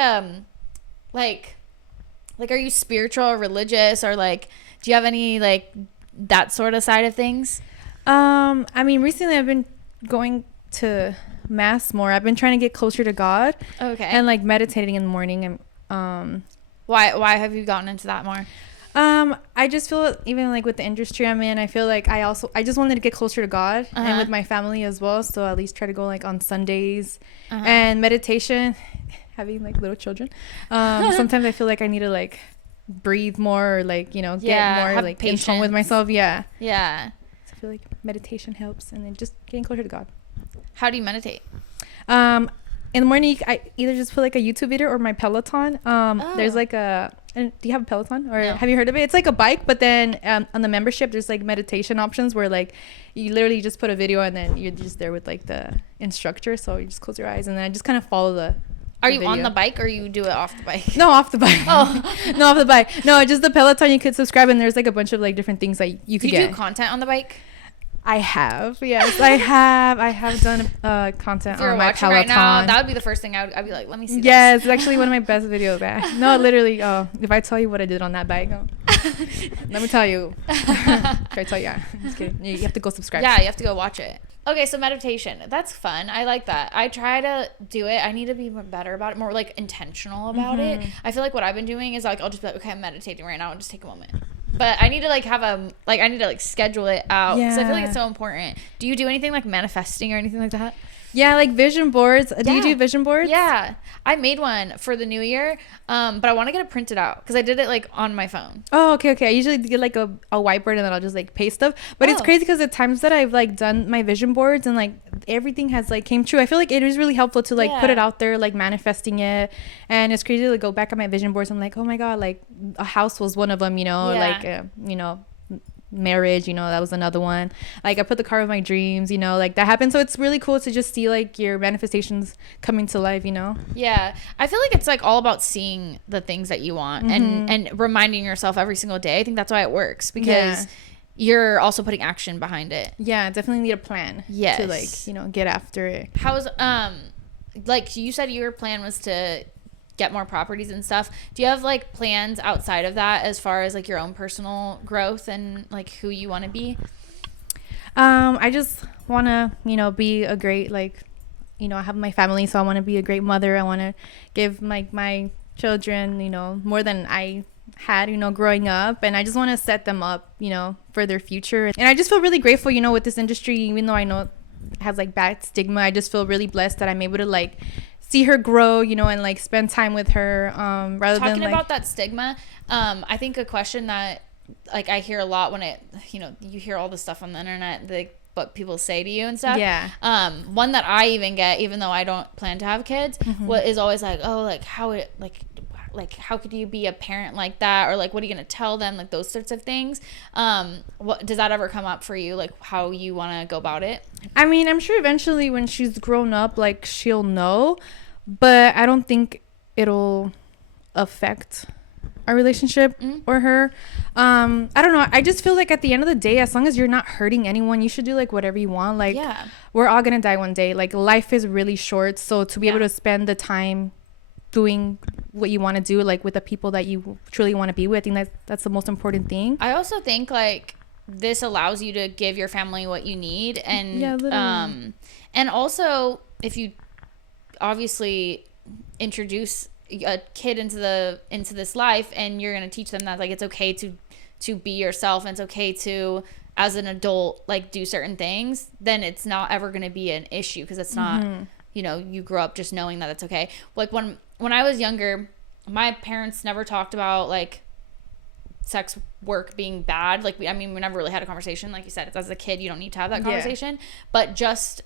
like are you spiritual or religious, or like do you have any like that sort of side of things? I mean, recently I've been going to mass more. I've been trying to get closer to God. Okay. And like meditating in the morning. And why have you gotten into that more? I just feel, even like with the industry I'm in, I feel like I just wanted to get closer to God and with my family as well. So at least try to go like on Sundays and meditation, having like little children. Sometimes I feel like I need to like breathe more, or like, you know, get more like in tune with myself. Yeah. So I feel like meditation helps, and then just getting closer to God. How do you meditate? In the morning, I either just put like a YouTube video or my Peloton. There's like do you have a Peloton, or have you heard of it? It's like a bike, but then on the membership there's like meditation options where like you literally just put a video and then you're just there with like the instructor, so you just close your eyes and then I just kind of follow the Are you on the bike, or you do it off the bike? No, off the bike. No, off the bike. No, just the Peloton. You could subscribe, and there's like a bunch of like different things that you could get. Do you do content on the bike? I have, yes, I have done content on my Peloton. Right now, that would be the first thing I'd be like, let me see. Yes, it's actually one of my best videos. No, literally. If I tell you what I did on that bike, let me tell you. Should I tell you? I'm just kidding. You have to go subscribe. Yeah, you have to go watch it. Okay, so meditation. That's fun. I like that. I try to do it. I need to be better about it, more like intentional about it. I feel like what I've been doing is like, I'll just be like, okay, I'm meditating right now and just take a moment. But I need to like I need to like schedule it out, because I feel like it's so important. Do you do anything like manifesting or anything like that? Yeah, like vision boards. Do you do vision boards? Yeah, I made one for the new year, but I want to get it printed out because I did it like on my phone. Oh, okay. I usually get like a whiteboard and then I'll just like paste stuff. But it's crazy because the times that I've like done my vision boards and like everything has like came true, I feel like it is really helpful to like put it out there, like manifesting it. And it's crazy to like, go back at my vision boards. I'm like, oh my God, like a house was one of them, you know, like, you know, marriage, you know, that was another one. Like I put the car of my dreams, you know, like that happened. So it's really cool to just see like your manifestations coming to life, you know. Yeah, I feel like it's like all about seeing the things that you want and reminding yourself every single day. I think that's why it works, because you're also putting action behind it. Yeah, definitely need a plan to like, you know, get after it. How's like you said your plan was to get more properties and stuff. Do you have like plans outside of that as far as like your own personal growth and like who you want to be? I just want to, you know, be a great, like, you know, I have my family, so I want to be a great mother. I want to give my children, you know, more than I had, you know, growing up, and I just want to set them up, you know, for their future. And I just feel really grateful, you know, with this industry, even though I know it has like bad stigma, I just feel really blessed that I'm able to like see her grow, you know, and like spend time with her, rather than like, about that stigma. I think a question that like I hear a lot when it, you know, you hear all the stuff on the internet, like what people say to you and stuff. One that I even get, even though I don't plan to have kids, what is always like, oh, like how it like how could you be a parent like that, or like what are you gonna tell them, like those sorts of things. What does that ever come up for you, like how you want to go about it? I mean, I'm sure eventually when she's grown up, like she'll know, but I don't think it'll affect our relationship or her. I don't know, I just feel like at the end of the day, as long as you're not hurting anyone, you should do like whatever you want. Like we're all gonna die one day. Like life is really short, so to be able to spend the time doing what you want to do, like with the people that you truly want to be with, I think that's the most important thing. I also think like this allows you to give your family what you need, and and also if you obviously introduce a kid into this life, and you're going to teach them that like it's okay to be yourself, and it's okay to, as an adult, like do certain things, then it's not ever going to be an issue, because it's not, you know, you grow up just knowing that it's okay. Like when I was younger, my parents never talked about like sex work being bad. Like we never really had a conversation. Like you said, as a kid, you don't need to have that conversation. But just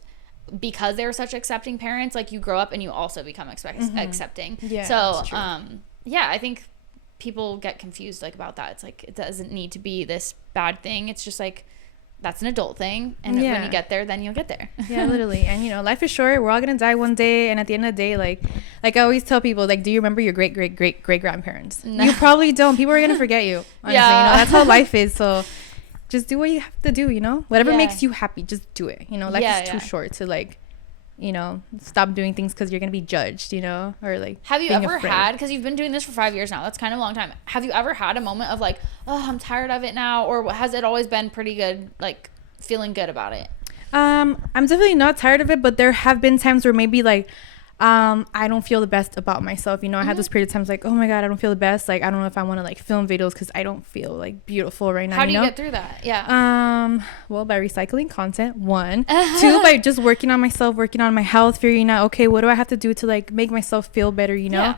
because they were such accepting parents, like you grow up and you also become accepting. So I think people get confused like about that. It's like it doesn't need to be this bad thing. It's just like that's an adult thing, and when you get there, then you'll get there. Yeah, literally. And you know, life is short. We're all gonna die one day, and at the end of the day, like I always tell people, like, do you remember your great grandparents? No. You probably don't. People are gonna forget you. Honestly, you know, that's how life is. So just do what you have to do. You know, whatever makes you happy, just do it. You know, life is too short to like, you know, stop doing things because you're gonna be judged, you know, or like. Have you ever had, because you've been doing this for 5 years now, that's kind of a long time, have you ever had a moment of like, oh, I'm tired of it now, or has it always been pretty good, like feeling good about it? I'm definitely not tired of it, but there have been times where maybe like I don't feel the best about myself, you know. I had this period of times like, oh my god, I don't feel the best, like I don't know if I want to like film videos because I don't feel like beautiful right now. How do you get through that? Well, by recycling content, 1. 2, by just working on myself, working on my health, figuring out, okay, what do I have to do to like make myself feel better, you know?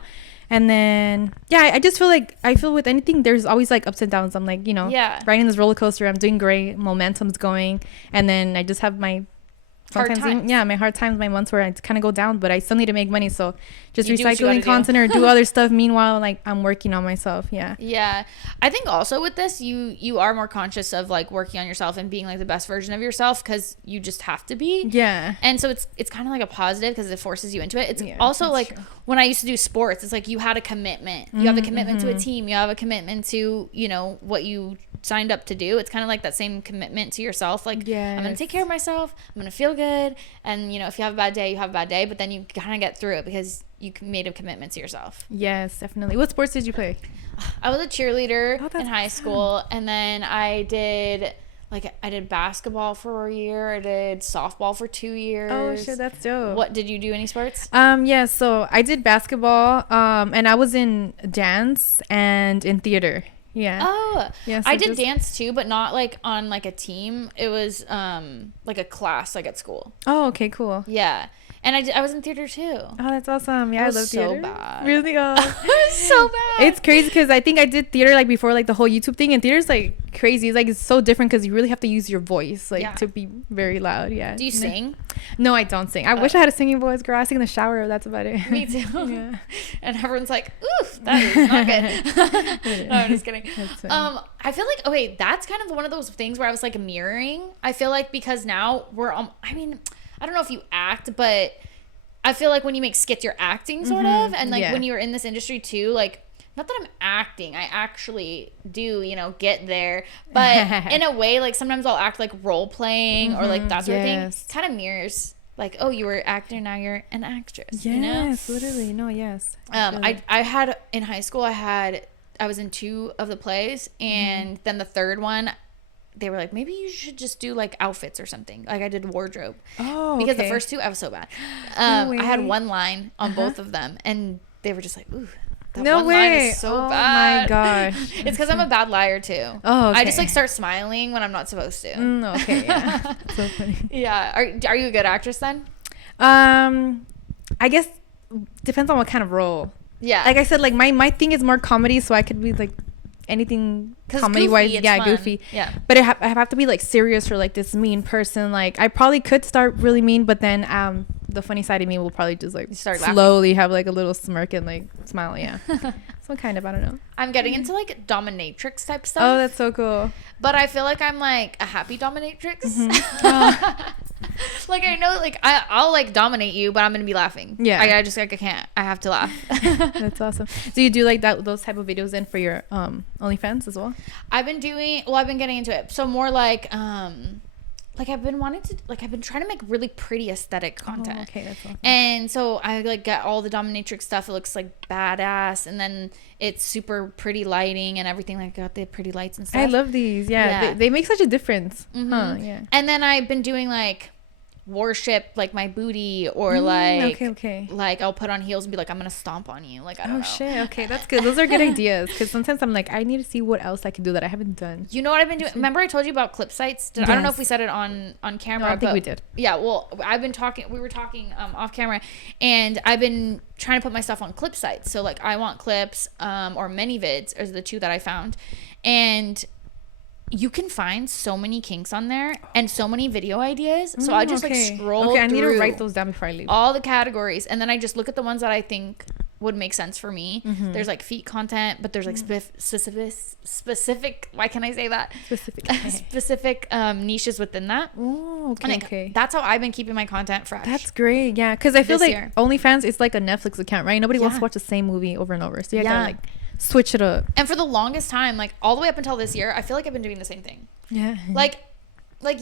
And then I just feel like with anything there's always like ups and downs. I'm like, you know, riding this roller coaster. I'm doing great, momentum's going, and then I just have my my hard times, my months where I kind of go down, but I still need to make money, so just recycling content or do other stuff meanwhile, like I'm working on myself. I think also with this you are more conscious of like working on yourself and being like the best version of yourself because you just have to be, and so it's kind of like a positive because it forces you into it. It's also like true. When I used to do sports, it's like you had a commitment, you have a commitment to a team, you have a commitment to, you know, what you signed up to do. It's kind of like that same commitment to yourself, like I'm gonna take care of myself, I'm gonna feel good, and you know, if you have a bad day, you have a bad day, but then you kind of get through it because you made a commitment to yourself. Yes, definitely. What sports did you play? I was a cheerleader in high school, and then I did basketball for a year, I did softball for 2 years. Oh shit, that's dope. What did you do? Any sports? So I did basketball, and I was in dance and in theater. So I did dance too, but not like on like a team. It was like a class like at school. Oh, okay, cool. And I was in theater too. Oh, that's awesome. I love theater. So bad. Really? Oh. It was so bad. It's crazy because I think I did theater like before like the whole YouTube thing, and theater's like crazy. It's like it's so different because you really have to use your voice like to be very loud. Do you sing? No, I don't sing. I wish I had a singing voice, girl. I sing in the shower. That's about it. Me too. And everyone's like, oof, that is not good. No, I'm just kidding. I feel like, that's kind of one of those things where I was like mirroring. I feel like because now we're I mean, I don't know if you act, but I feel like when you make skits, you're acting sort of. And like when you're in this industry too, like, not that I'm acting, I actually do, you know, get there. But in a way, like sometimes I'll act like role playing or like that sort of thing. Kind of mirrors like, oh, you were an actor, now you're an actress. You know? Literally. No, yes. I had in high school, I was in 2 of the plays, and then the third one, they were like, maybe you should just do like outfits or something. Like I did wardrobe. Oh, because the first 2 I was so bad. I had one line on both of them, and they were just like, ooh, that one line is so bad. Oh my gosh. It's because I'm a bad liar too. Oh, okay. I just like start smiling when I'm not supposed to. Okay, yeah. So funny. Yeah. Are you a good actress then? I guess depends on what kind of role. Yeah. Like I said, like my thing is more comedy, so I could be like anything comedy wise, goofy. Yeah. But I have to be like serious or like this mean person. Like I probably could start really mean, but then the funny side of me will probably just like start slowly have like a little smirk and like smile. Yeah. So kind of, I don't know. I'm getting into like dominatrix type stuff. Oh, that's so cool. But I feel like I'm like a happy dominatrix. Like I know, like I'll like dominate you, but I'm gonna be laughing. Yeah. I just like I can't. I have to laugh. That's awesome. Do you do like those type of videos then for your OnlyFans as well? I've been getting into it. So more like I've been trying to make really pretty aesthetic content. Oh, okay, that's awesome. And so I like get all the dominatrix stuff. It looks like badass, and then it's super pretty lighting and everything. Like got the pretty lights and stuff. I love these. Yeah. They make such a difference. Yeah. And then I've been doing like worship like my booty or like I'll put on heels and be like, I'm gonna stomp on you, like I don't know. Shit, okay, that's good. Those are good ideas, because sometimes I'm like, I need to see what else I can do that I haven't done. You know what I've been doing? Remember I told you about clip sites? I don't know if we said it on camera. No, I think we did. Yeah, well, we were talking off camera, and I've been trying to put my stuff on clip sites. So like I Want Clips or ManyVids are the 2 that I found, and you can find so many kinks on there and so many video ideas. So I just like scroll through. I need to write those down before I leave. All the categories, and then I just look at the ones that I think would make sense for me. There's like feet content, but there's like specific, why can I say that? Specific niches within that. Oh, okay. That's how I've been keeping my content fresh. That's great. Yeah, because I feel like OnlyFans is like a Netflix account, right? Nobody wants to watch the same movie over and over, so you gotta like switch it up. And for the longest time, like all the way up until this year, I feel like I've been doing the same thing. Yeah. Like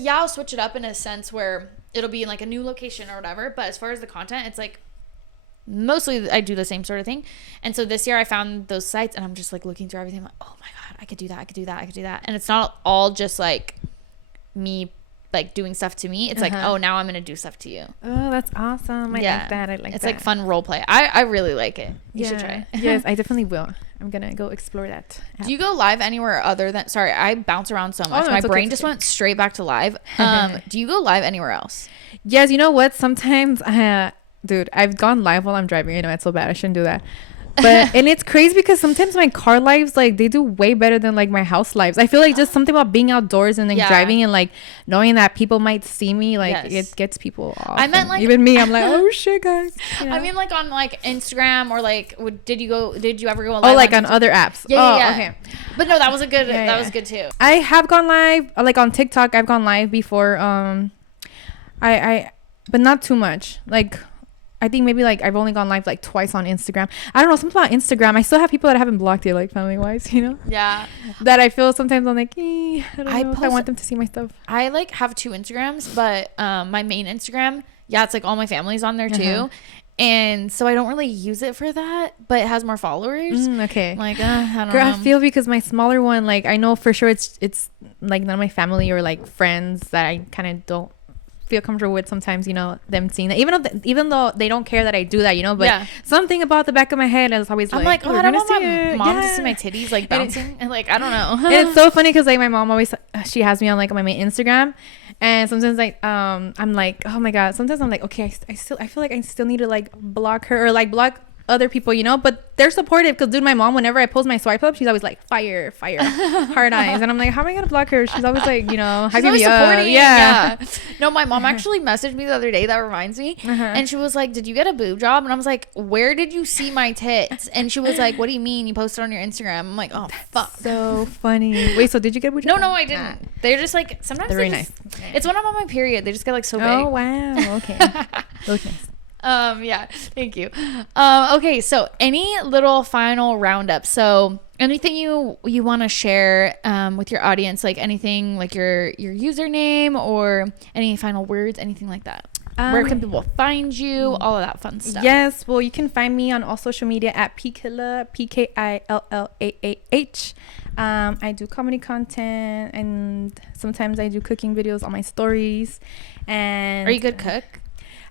I'll switch it up in a sense where it'll be in like a new location or whatever, but as far as the content, it's like mostly I do the same sort of thing. And so this year I found those sites and I'm just like looking through everything. I'm like, oh my God, I could do that. And it's not all just like me like doing stuff to me. It's like, oh, now I'm going to do stuff to you. Oh, that's awesome. I like that. It's like fun role play. I really like it. You should try it. Yes, I definitely will. I'm going to go explore that app. Do you go live anywhere other than, sorry, I bounce around so much. My brain just went straight back to live. Do you go live anywhere else? Yes, you know what? Sometimes dude, I've gone live while I'm driving. You know, it's so bad. I shouldn't do that. But and it's crazy because sometimes my car lives, like, they do way better than like my house lives. I feel like just something about being outdoors and like driving and like knowing that people might see me, like it gets people off. I meant like even me, I'm like, oh shit, guys. You know? I mean, like on like Instagram or like, did you ever go live? Oh, like on other apps. Yeah. Okay. But no, that was a good. That was good too. I have gone live, like on TikTok. I've gone live before. But not too much. Like, I think maybe like I've only gone live like twice on Instagram. I don't know, something about Instagram. I still have people that I haven't blocked yet, like family wise, you know? Yeah. That I feel sometimes I'm like, I don't know if I want them to see my stuff. I like have 2 Instagrams, but my main Instagram, it's like all my family's on there too. And so I don't really use it for that, but it has more followers. Okay. Like, I don't Girl, know. I feel because my smaller one, like I know for sure it's like none of my family or like friends that I kind of don't feel comfortable with sometimes, you know, them seeing that, even though they don't care that I do that, you know, but something about the back of my head is always I'm like, oh, I don't want my mom to see my titties like bouncing and like I don't know. And it's so funny because like my mom always, she has me on like my main Instagram, and sometimes like I'm like, oh my God, sometimes I'm like, okay, I feel like I still need to like block her or like block other people, you know, but they're supportive because dude, my mom, whenever I post my swipe up, she's always like fire hard eyes, and I'm like, how am I gonna block her? She's always like, you know, she's always supporting. Yeah. No, my mom actually messaged me the other day, that reminds me, and she was like, did you get a boob job? And I was like, where did you see my tits? And she was like, what do you mean you posted on your Instagram? I'm like, oh, fuck, so funny. Wait, so did you get a boob job? No, I didn't. They're just like, sometimes they're very nice. It's when I'm on my period, they just get like so big. Oh wow. Okay. Looks nice. Yeah, thank you. Okay, so any little final roundup? So anything you want to share with your audience, like anything like your username or any final words, anything like that? Where can people find you? All of that fun stuff. Yes, well, you can find me on all social media at Pkillah, PKILLAAH. I do comedy content and sometimes I do cooking videos on my stories. And are you a good cook?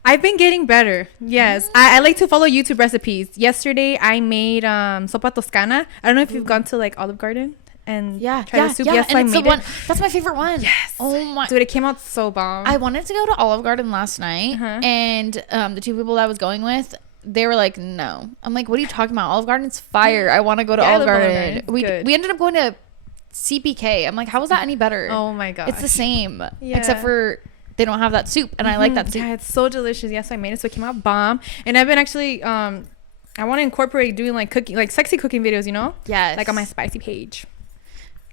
I've been getting better. Yes. I like to follow YouTube recipes. Yesterday I made sopa toscana. I don't know if you've gone to like Olive Garden and try the soup. Yes, I made it. That's my favorite one. Yes. Oh my. Dude, it came out so bomb. I wanted to go to Olive Garden last night and the 2 people that I was going with, they were like, no. I'm like, what are you talking about? Olive Garden's fire. I want to go to Olive Garden. We ended up going to CPK. I'm like, how was that any better? Oh my God. It's the same. Yeah. Except for they don't have that soup, and I like that soup. Yeah, it's so delicious. Yes, I made it, so it came out bomb. And I've been actually I want to incorporate doing like cooking, like sexy cooking videos, you know? Yes. Like on my spicy page.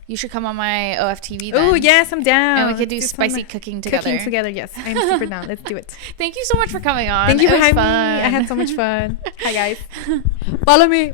You should come on my OFTV then. Oh yes, I'm down. And we could do spicy cooking together. Yes, I'm super down. Let's do it. Thank you so much for coming on. Thank you for having me. I had so much fun. Hi guys. Follow me.